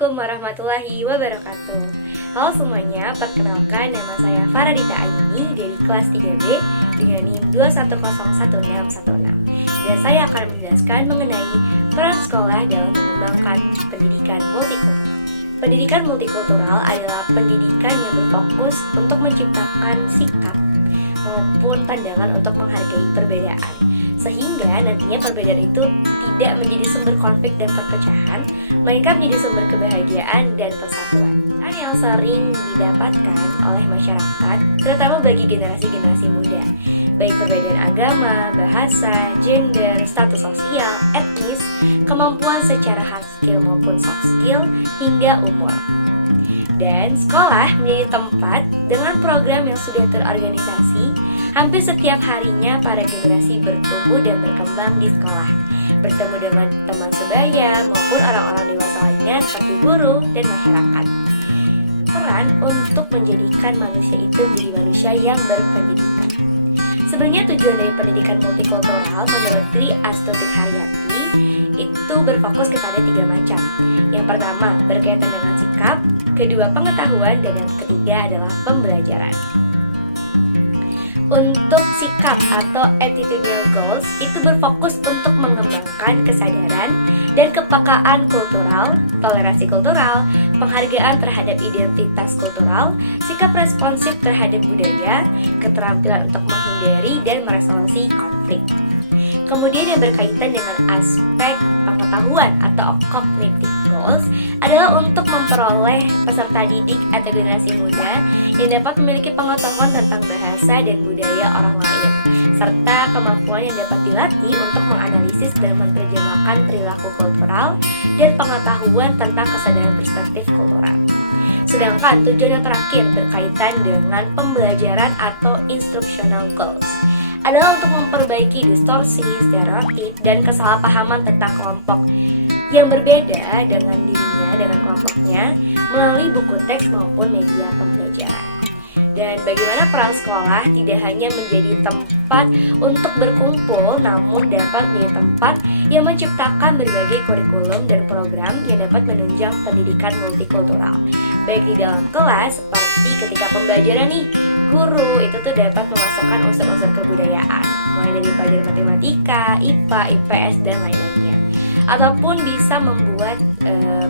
Assalamualaikum warahmatullahi wabarakatuh. Halo semuanya, perkenalkan nama saya Faradita Aini dari kelas 3B dengan NIM 2101616. Dan saya akan menjelaskan mengenai peran sekolah dalam mengembangkan pendidikan multikultural. Pendidikan multikultural adalah pendidikan yang berfokus untuk menciptakan sikap maupun pandangan untuk menghargai perbedaan, sehingga nantinya perbedaan itu tidak menjadi sumber konflik dan perpecahan, melainkan menjadi sumber kebahagiaan dan persatuan. Yang sering didapatkan oleh masyarakat, terutama bagi generasi-generasi muda, baik perbedaan agama, bahasa, gender, status sosial, etnis, kemampuan secara hard skill maupun soft skill, hingga umur. Dan sekolah menjadi tempat dengan program yang sudah terorganisasi. Hampir setiap harinya para generasi bertumbuh dan berkembang di sekolah, bertemu dengan teman sebaya maupun orang-orang dewasa lainnya seperti guru dan masyarakat. Peran untuk menjadikan manusia itu menjadi manusia yang berpendidikan. Sebenarnya tujuan dari pendidikan multikultural menurut Tri Astuti Haryati itu berfokus kepada 3 macam. Yang pertama berkaitan dengan sikap, kedua pengetahuan, dan yang ketiga adalah pembelajaran. Untuk sikap atau attitudinal goals itu berfokus untuk mengembangkan kesadaran dan kepekaan kultural, toleransi kultural, penghargaan terhadap identitas kultural, sikap responsif terhadap budaya, keterampilan untuk menghindari dan meresolusi konflik. Kemudian yang berkaitan dengan aspek pengetahuan atau cognitive goals adalah untuk memperoleh peserta didik atau generasi muda yang dapat memiliki pengetahuan tentang bahasa dan budaya orang lain, serta kemampuan yang dapat dilatih untuk menganalisis dan menerjemahkan perilaku kultural dan pengetahuan tentang kesadaran perspektif kultural. Sedangkan tujuan yang terakhir berkaitan dengan pembelajaran atau instructional goals adalah untuk memperbaiki distorsi, stereotip, dan kesalahpahaman tentang kelompok yang berbeda dengan dirinya, dengan kelompoknya, melalui buku teks maupun media pembelajaran. Dan bagaimana peran sekolah tidak hanya menjadi tempat untuk berkumpul, namun dapat menjadi tempat yang menciptakan berbagai kurikulum dan program yang dapat menunjang pendidikan multikultural, baik di dalam kelas seperti ketika pembelajaran nih, guru itu tuh dapat memasukkan unsur-unsur kebudayaan, mulai dari pelajaran matematika, IPA, IPS, dan lain-lainnya. Ataupun bisa membuat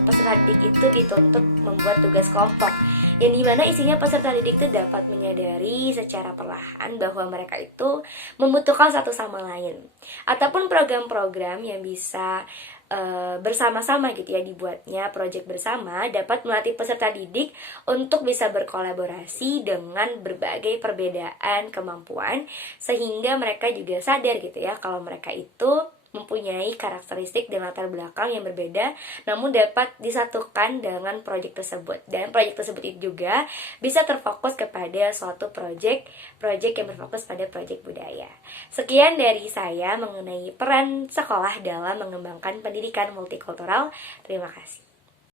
peserta didik itu dituntut membuat tugas kelompok, yang dimana isinya peserta didik itu dapat menyadari secara perlahan bahwa mereka itu membutuhkan satu sama lain. Ataupun program-program yang bisa bersama-sama gitu ya dibuatnya, proyek bersama dapat melatih peserta didik untuk bisa berkolaborasi dengan berbagai perbedaan kemampuan, sehingga mereka juga sadar gitu ya kalau mereka itu mempunyai karakteristik dan latar belakang yang berbeda, namun dapat disatukan dengan proyek tersebut. Dan proyek tersebut itu juga bisa terfokus kepada suatu proyek yang berfokus pada proyek budaya. Sekian dari saya mengenai peran sekolah dalam mengembangkan pendidikan multikultural. Terima kasih.